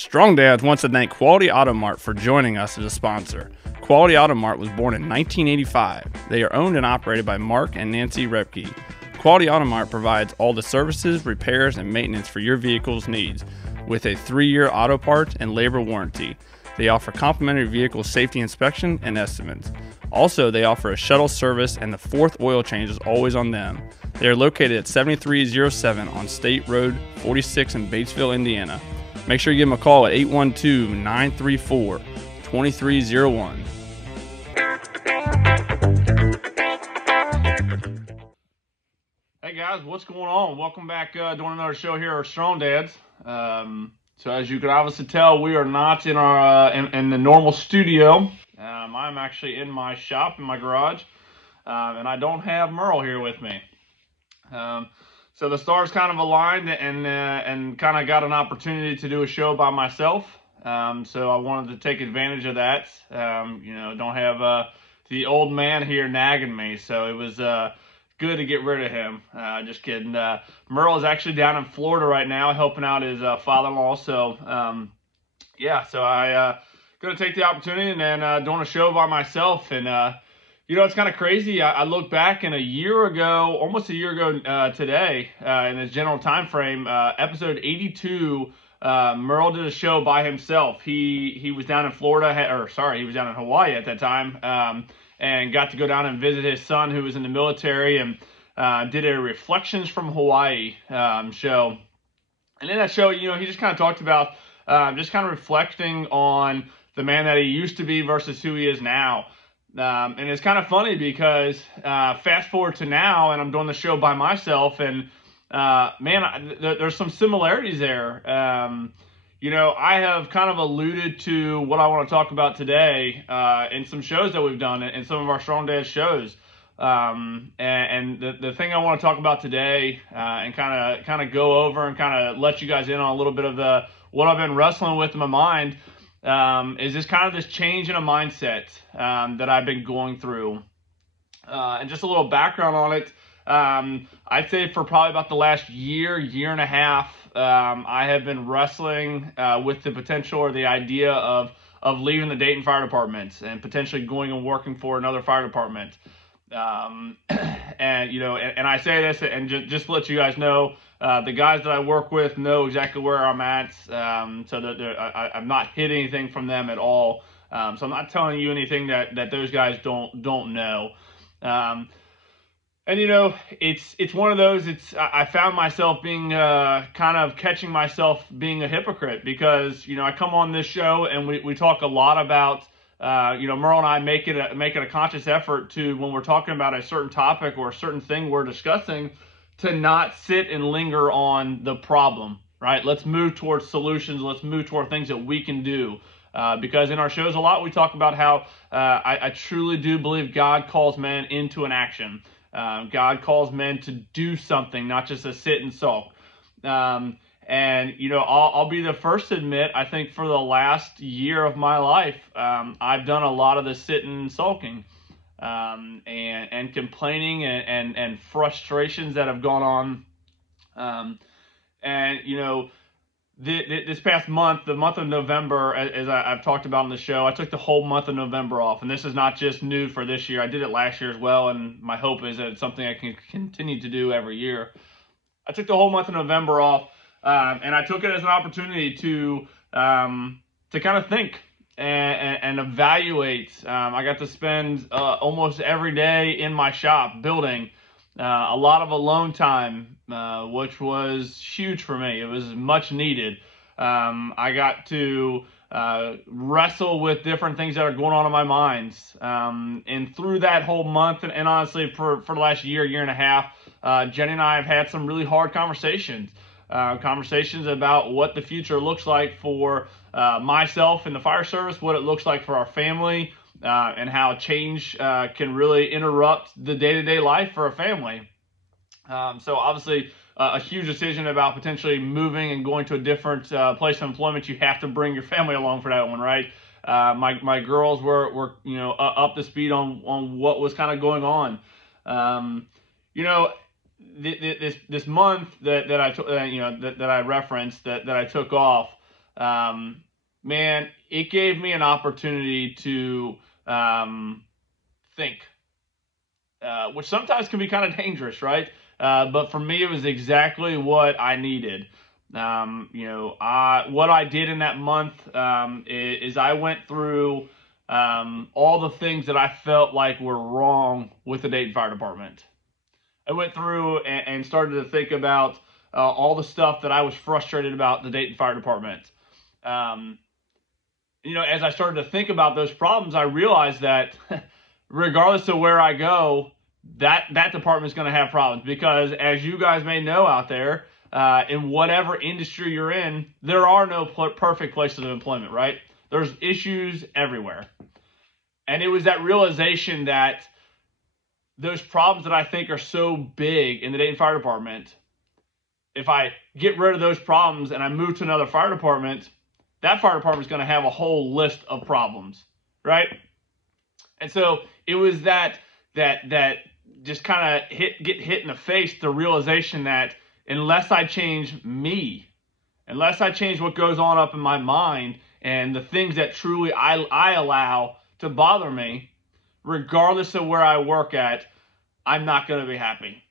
Strong Dads wants to thank Quality Auto Mart for joining us as a sponsor. Quality Auto Mart was born in 1985. They are owned and operated by Mark and Nancy Repke. Quality Auto Mart provides all the services, repairs, and maintenance for your vehicle's needs with a 3-year auto parts and labor warranty. They offer complimentary vehicle safety inspection and estimates. Also, they offer a shuttle service, and the 4th oil change is always on them. They are located at 7307 on State Road 46 in Batesville, Indiana. Make sure you give them a call at 812-934-2301. Hey guys, what's going on? Welcome back doing another show here at Strong Dads. So as you can obviously tell, we are not in our in the normal studio. I'm actually in my shop, in my garage, and I don't have Merle here with me. So the stars kind of aligned and kind of got an opportunity to do a show by myself. So I wanted to take advantage of that. Don't have the old man here nagging me, so it was good to get rid of him. Just kidding. Merle is actually down in Florida right now helping out his father-in-law. So so I going to take the opportunity and then doing a show by myself. And it's kind of crazy. I look back and almost a year ago today, in this general time frame, episode 82, Merle did a show by himself. He was down in Florida, he was down in Hawaii at that time, and got to go down and visit his son who was in the military, and did a Reflections from Hawaii show. And in that show, he just kind of talked about just kind of reflecting on the man that he used to be versus who he is now. And it's kind of funny because fast forward to now, and I'm doing the show by myself, and there's some similarities there. I have kind of alluded to what I want to talk about today in some shows that we've done, in some of our Strong Dads shows. And the thing I want to talk about today, and kind of go over and kind of let you guys in on a little bit of what I've been wrestling with in my mind, is this kind of this change in a mindset that I've been going through. And just a little background on it. I'd say for probably about the last year and a half, I have been wrestling with the potential or the idea of leaving the Dayton Fire Department and potentially going and working for another fire department. And I say this and just to let you guys know, the guys that I work with know exactly where I'm at, so that I'm not hid anything from them at all. So I'm not telling you anything that those guys don't know. It's one of those. I found myself being kind of catching myself being a hypocrite because I come on this show and we talk a lot about Merle and I make it a conscious effort to, when we're talking about a certain topic or a certain thing we're discussing, to not sit and linger on the problem. Right? Let's move towards solutions. Let's move toward things that we can do. Because in our shows a lot we talk about how I truly do believe God calls men into an action. God calls men to do something, not just to sit and sulk. I'll be the first to admit, I think for the last year of my life, I've done a lot of the sitting and sulking, and complaining and frustrations that have gone on. This past month, the month of November, as I've talked about on the show, I took the whole month of November off. And this is not just new for this year. I did it last year as well, and my hope is that it's something I can continue to do every year. I took the whole month of November off, and I took it as an opportunity to kind of think and evaluate. I got to spend almost every day in my shop building. A lot of alone time, which was huge for me. It was much needed. I got to wrestle with different things that are going on in my mind. And through that whole month, and honestly for the last year and a half, Jenny and I have had some really hard conversations. Conversations about what the future looks like for myself in the fire service, what it looks like for our family, and how change can really interrupt the day-to-day life for a family. So obviously a huge decision about potentially moving and going to a different place of employment. You have to bring your family along for that one, right? My girls were up to speed on what was kind of going on. This month that I referenced that I took off, man, it gave me an opportunity to think, which sometimes can be kind of dangerous, right? But for me, it was exactly what I needed. What I did in that month is I went through all the things that I felt like were wrong with the Dayton Fire Department. I went through and started to think about all the stuff that I was frustrated about the Dayton Fire Department. As I started to think about those problems, I realized that regardless of where I go, that department is going to have problems, because as you guys may know out there, in whatever industry you're in, there are no perfect places of employment, right? There's issues everywhere. And it was that realization that those problems that I think are so big in the Dayton Fire Department, if I get rid of those problems and I move to another fire department, that fire department is going to have a whole list of problems, right? And so it was that just kind of get hit in the face, the realization that unless I change me, unless I change what goes on up in my mind and the things that truly I allow to bother me, regardless of where I work at, I'm not going to be happy.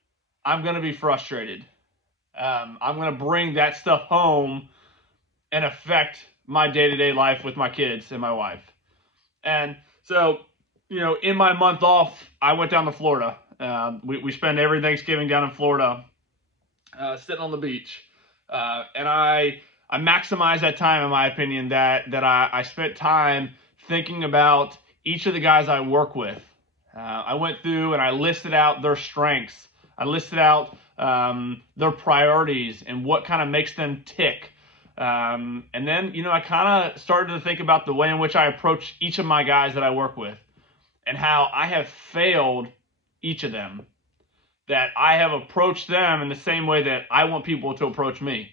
I'm going to be frustrated. I'm going to bring that stuff home and affect my day-to-day life with my kids and my wife. And so, in my month off, I went down to Florida. We spend every Thanksgiving down in Florida, sitting on the beach. And I maximized that time, in my opinion, that I spent time thinking about each of the guys I work with. I went through and I listed out their strengths. I listed out their priorities and what kind of makes them tick. And then, I kind of started to think about the way in which I approach each of my guys that I work with and how I have failed each of them. That I have approached them in the same way that I want people to approach me.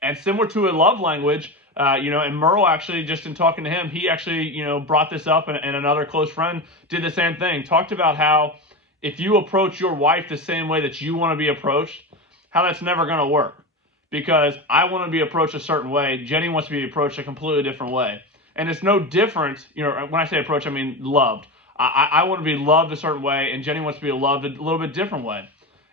And similar to a love language, and Merle actually, just in talking to him, he actually, brought this up, and another close friend did the same thing. Talked about how if you approach your wife the same way that you want to be approached, how that's never going to work. Because I want to be approached a certain way, Jenny wants to be approached a completely different way. And it's no different, when I say approach, I mean loved. I want to be loved a certain way, and Jenny wants to be loved a little bit different way.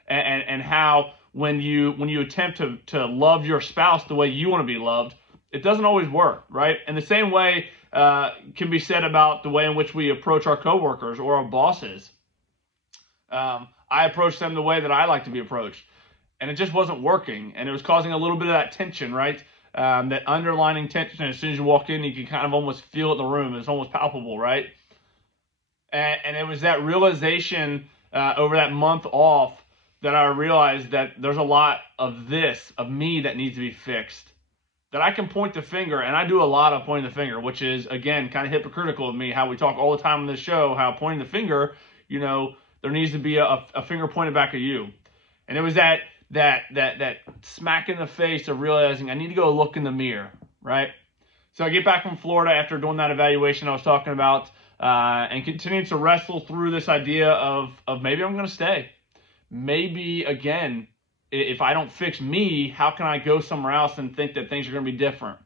And how when you attempt to love your spouse the way you want to be loved, it doesn't always work, right? And the same way can be said about the way in which we approach our coworkers or our bosses. I approach them the way that I like to be approached, and it just wasn't working, and it was causing a little bit of that tension, right? That underlining tension. As soon as you walk in, you can kind of almost feel it in the room. It's almost palpable, right? And it was that realization over that month off that I realized that there's a lot of me that needs to be fixed. That I can point the finger, and I do a lot of pointing the finger, which is, again, kind of hypocritical of me, how we talk all the time on this show, how pointing the finger, there needs to be a finger pointed back at you. And it was that smack in the face of realizing I need to go look in the mirror, right? So I get back from Florida after doing that evaluation I was talking about, and continue to wrestle through this idea of maybe I'm going to stay. Maybe, again, if I don't fix me, how can I go somewhere else and think that things are going to be different?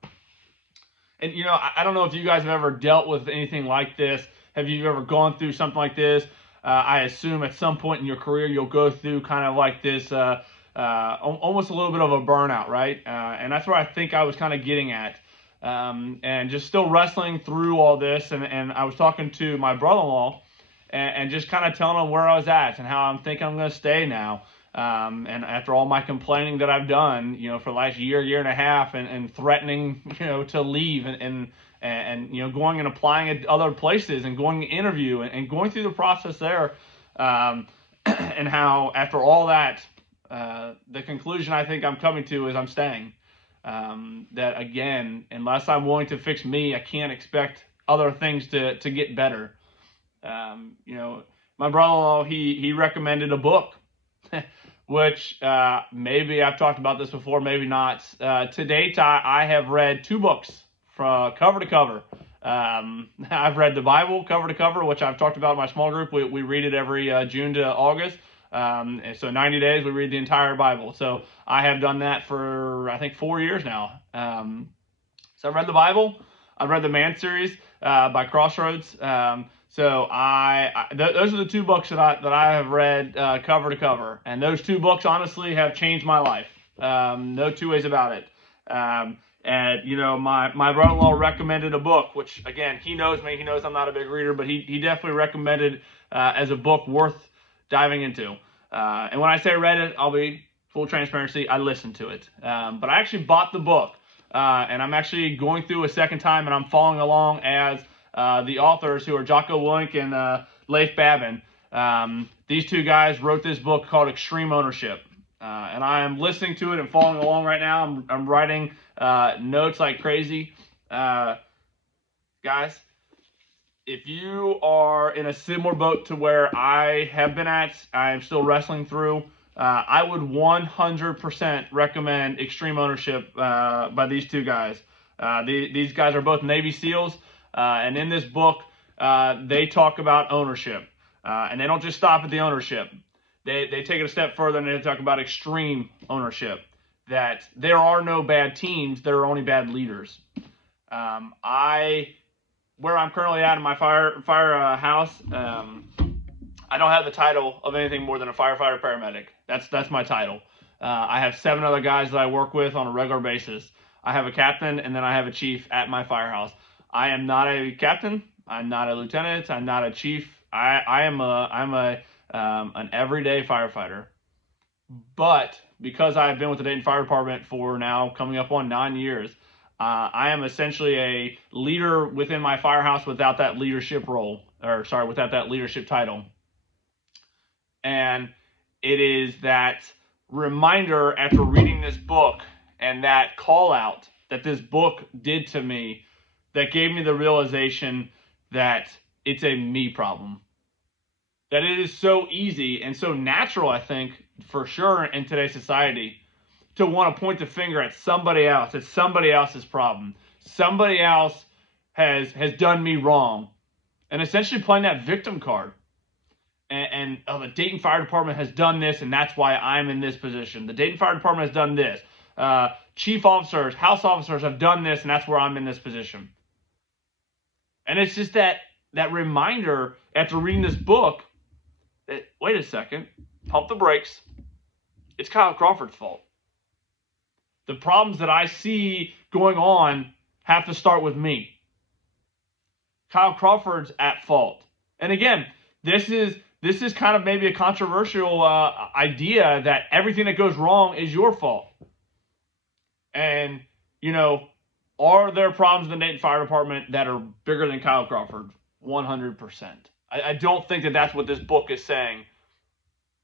And, I don't know if you guys have ever dealt with anything like this. Have you ever gone through something like this? I assume at some point in your career, you'll go through kind of like this, almost a little bit of a burnout, right? And that's where I think I was kind of getting at. And just still wrestling through all this. And I was talking to my brother-in-law and just kind of telling him where I was at and how I'm thinking I'm going to stay now. And after all my complaining that I've done, for the last year and a half and threatening, to leave and going and applying at other places and going to interview and going through the process there. And how after all that, the conclusion I think I'm coming to is I'm staying. That again, unless I'm willing to fix me, I can't expect other things to get better. My brother-in-law, he recommended a book, which maybe I've talked about this before, maybe not. To date, I have read 2 books from cover to cover. I've read the Bible cover to cover, which I've talked about in my small group. We read it every June to August. And so 90 days, we read the entire Bible. So I have done that for, I think, 4 years now. So So I've read the Bible. I've read the Man series by Crossroads. Those are the two books that I have read cover to cover, and those two books honestly have changed my life. No two ways about it. And my brother-in-law recommended a book, which again, he knows me. He knows I'm not a big reader, but he definitely recommended as a book worth diving into. And when I say read it, I'll be full transparency, I listened to it. But I actually bought the book, and I'm actually going through a second time, and I'm following along as the authors, who are Jocko Willink and Leif Babin. These two guys wrote this book called Extreme Ownership. And I am listening to it and following along right now. I'm writing notes like crazy. Guys, if you are in a similar boat to where I have been at, I'm still wrestling through, I would 100% recommend Extreme Ownership by these two guys. These guys are both Navy SEALs, and in this book, they talk about ownership. And they don't just stop at the ownership. They take it a step further, and they talk about extreme ownership, that there are no bad teams, there are only bad leaders. Where I'm currently at in my fire house, I don't have the title of anything more than a firefighter paramedic. That's my title. I have 7 other guys that I work with on a regular basis. I have a captain, and then I have a chief at my firehouse. I am not a captain. I'm not a lieutenant. I'm not a chief. I'm an everyday firefighter. But because I have been with the Dayton Fire Department for now coming up on 9 years, I am essentially a leader within my firehouse without that leadership role, without that leadership title. And it is that reminder after reading this book and that call out that this book did to me that gave me the realization that it's a me problem. That it is so easy and so natural, I think, for sure in today's society, to want to point the finger at somebody else. It's somebody else's problem. Somebody else has done me wrong. And essentially playing that victim card. And the Dayton Fire Department has done this, and that's why I'm in this position. The Dayton Fire Department has done this. Chief officers, house officers have done this, and that's where I'm in this position. And it's just that reminder after reading this book that, wait a second, pump the brakes. It's Kyle Crawford's fault. The problems that I see going on have to start with me. Kyle Crawford's at fault. And again, this is kind of maybe a controversial idea that everything that goes wrong is your fault. And, are there problems in the Dayton Fire Department that are bigger than Kyle Crawford? 100%. I don't think that that's what this book is saying.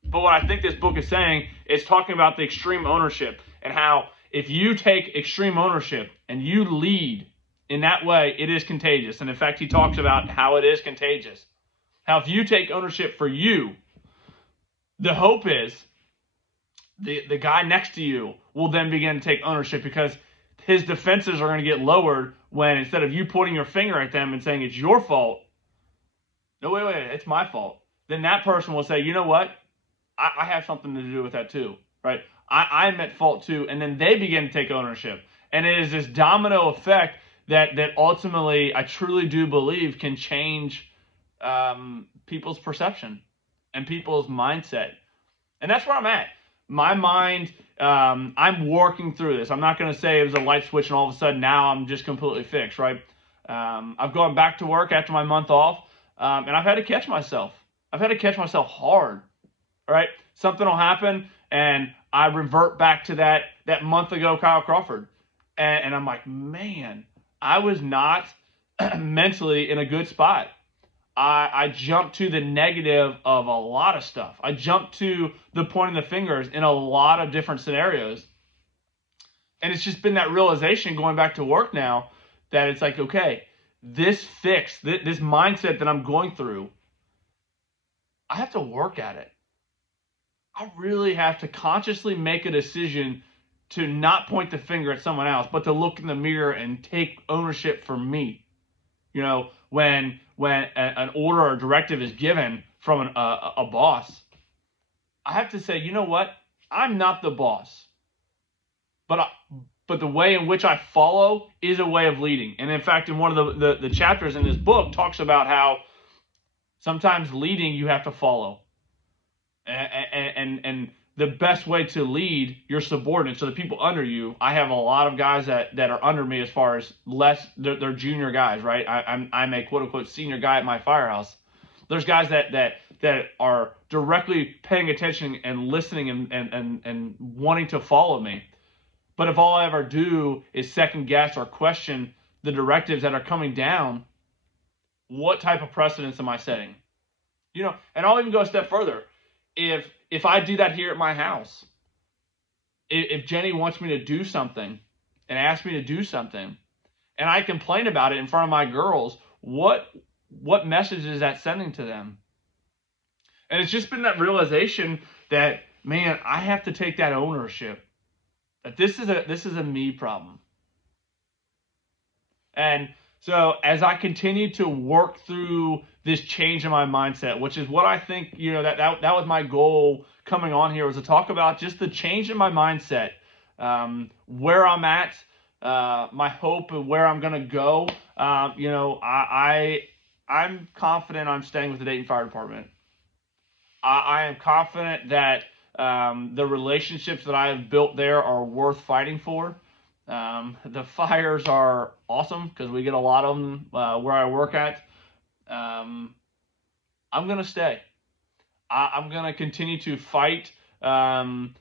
But what I think this book is saying is talking about the extreme ownership and how if you take extreme ownership and you lead in that way, it is contagious. And in fact, he talks about how it is contagious. How if you take ownership for you, the hope is the guy next to you will then begin to take ownership because his defenses are going to get lowered when instead of you pointing your finger at them and saying it's your fault, no, wait, it's my fault. Then that person will say, you know what? I have something to do with that too, right? I'm at fault too. And then they begin to take ownership. And it is this domino effect that ultimately I truly do believe can change people's perception and people's mindset. And that's where I'm at. My mind, I'm working through this. I'm not going to say it was a light switch and all of a sudden now I'm just completely fixed, right? I've gone back to work after my month off, and I've had to catch myself. I've had to catch myself hard, right? Something will happen, and I revert back to that month ago Kyle Crawford. And I'm like, man, I was not mentally in a good spot. I jumped to the negative of a lot of stuff. I jumped to the pointing the fingers in a lot of different scenarios. And it's just been that realization going back to work now that it's like, okay, this mindset that I'm going through, I have to work at it. I really have to consciously make a decision to not point the finger at someone else, but to look in the mirror and take ownership for me. When an order or directive is given from a boss, I have to say, you know what? I'm not the boss. But but the way in which I follow is a way of leading. And in fact, in one of the chapters in this book talks about how sometimes leading you have to follow. And the best way to lead your subordinates, so the people under you, I have a lot of guys that are under me as far as they're junior guys, right? I'm a quote unquote senior guy at my firehouse. There's guys that are directly paying attention and listening and wanting to follow me. But if all I ever do is second guess or question the directives that are coming down, what type of precedence am I setting? And I'll even go a step further. If I do that here at my house, if Jenny wants me to do something and asks me to do something, and I complain about it in front of my girls, what message is that sending to them? And it's just been that realization that, man, I have to take that ownership. That this is a me problem. And so as I continue to work through this change in my mindset, which is what I think, that was my goal coming on here, was to talk about just the change in my mindset, where I'm at, my hope and where I'm going to go. I'm confident I'm staying with the Dayton Fire Department. I am confident that the relationships that I have built there are worth fighting for. The fires are awesome because we get a lot of them where I work at. I'm going to stay. I'm going to continue to fight and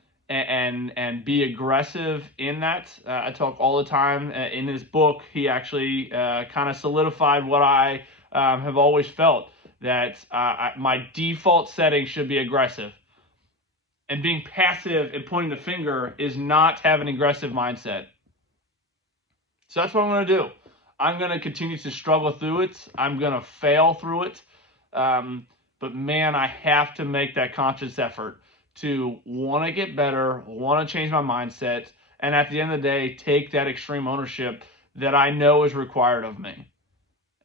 be aggressive in that. I talk all the time. In his book, he actually kind of solidified what I have always felt, that my default setting should be aggressive. And being passive and pointing the finger is not having an aggressive mindset. So that's what I'm going to do. I'm going to continue to struggle through it. I'm going to fail through it. But man, I have to make that conscious effort to want to get better, want to change my mindset, and at the end of the day, take that extreme ownership that I know is required of me.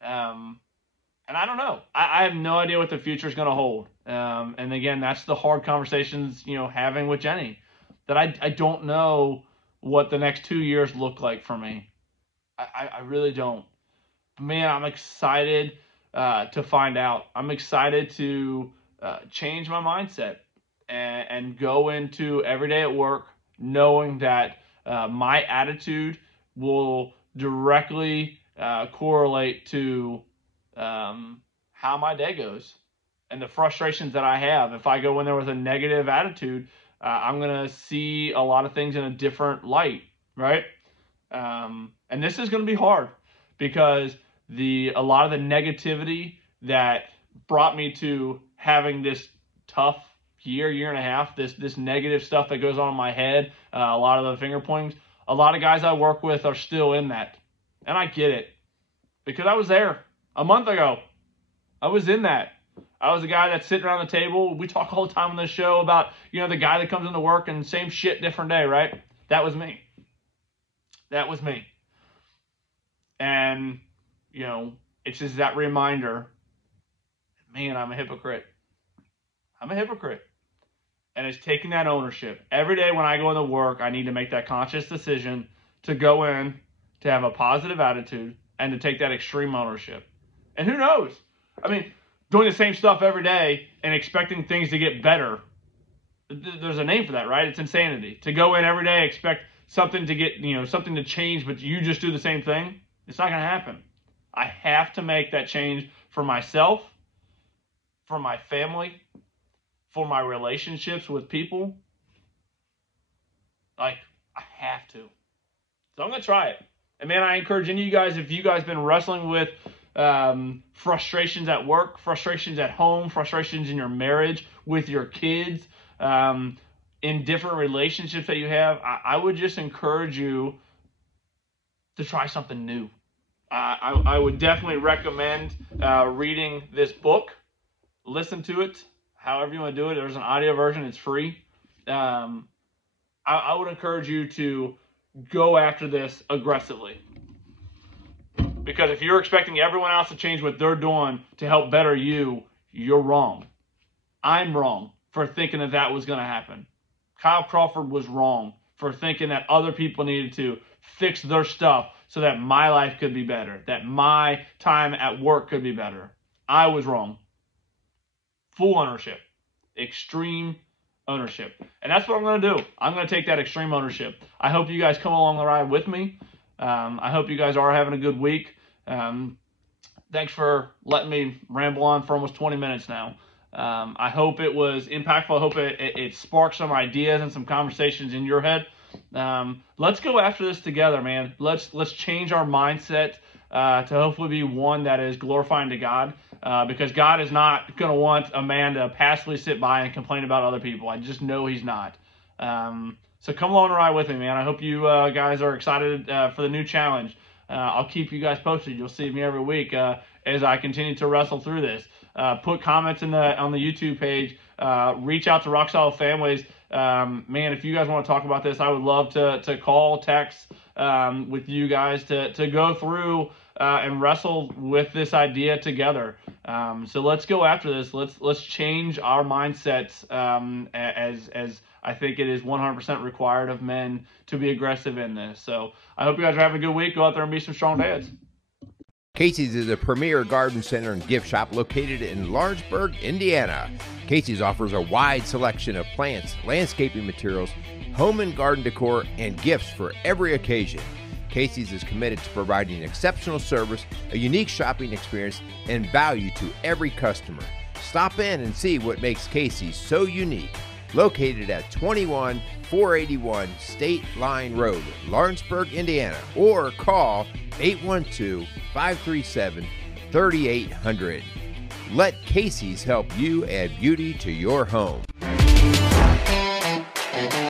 And I don't know. I have no idea what the future is going to hold. And again, that's the hard conversations, having with Jenny, that I don't know what the next 2 years look like for me. I really don't. Man, I'm excited to find out. I'm excited to change my mindset and go into every day at work knowing that my attitude will directly correlate to how my day goes and the frustrations that I have. If I go in there with a negative attitude, I'm going to see a lot of things in a different light, right? And this is going to be hard because a lot of the negativity that brought me to having this tough year and a half, this negative stuff that goes on in my head, a lot of the finger pointings, a lot of guys I work with are still in that. And I get it because I was there a month ago. I was in that. I was the guy that's sitting around the table. We talk all the time on this show about, the guy that comes into work and same shit, different day, right? That was me. That was me. And, it's just that reminder, man, I'm a hypocrite. I'm a hypocrite. And it's taking that ownership. Every day when I go into work, I need to make that conscious decision to go in, to have a positive attitude, and to take that extreme ownership. And who knows? I mean, doing the same stuff every day and expecting things to get better, there's a name for that, right? It's insanity. To go in every day, expect something to get, something to change, but you just do the same thing, it's not going to happen. I have to make that change for myself, for my family, for my relationships with people. I have to. So I'm going to try it. And man, I encourage any of you guys, if you guys been wrestling with frustrations at work, frustrations at home, frustrations in your marriage, with your kids, in different relationships that you have, I would just encourage you to try something new. I would definitely recommend reading this book. Listen to it, however you want to do it. There's an audio version. It's free. I would encourage you to go after this aggressively. Because if you're expecting everyone else to change what they're doing to help better you, you're wrong. I'm wrong for thinking that was going to happen. Kyle Crofford was wrong for thinking that other people needed to fix their stuff so that my life could be better, that my time at work could be better. I was wrong. Full ownership. Extreme ownership. And that's what I'm going to do. I'm going to take that extreme ownership. I hope you guys come along the ride with me. I hope you guys are having a good week. Thanks for letting me ramble on for almost 20 minutes now. I hope it was impactful. I hope it sparked some ideas and some conversations in your head. Let's go after this together, man. Let's change our mindset to hopefully be one that is glorifying to God, because God is not going to want a man to passively sit by and complain about other people. I just know he's not. So come along and ride with me, man. I hope you guys are excited for the new challenge. I'll keep you guys posted. You'll see me every week as I continue to wrestle through this. Put comments on the YouTube page. Reach out to Rock Solid Families. Man, if you guys want to talk about this, I would love to call, text with you guys to go through and wrestle with this idea together. So let's go after this. Let's change our mindsets as I think it is 100% required of men to be aggressive in this. So I hope you guys are having a good week. Go out there and be some strong dads. Casey's is a premier garden center and gift shop located in Lawrenceburg, Indiana. Casey's offers a wide selection of plants, landscaping materials, home and garden decor, and gifts for every occasion. Casey's is committed to providing exceptional service, a unique shopping experience, and value to every customer. Stop in and see what makes Casey's so unique. Located at 21481 State Line Road, Lawrenceburg, Indiana, or call 812-537-3800. Let Casey's help you add beauty to your home.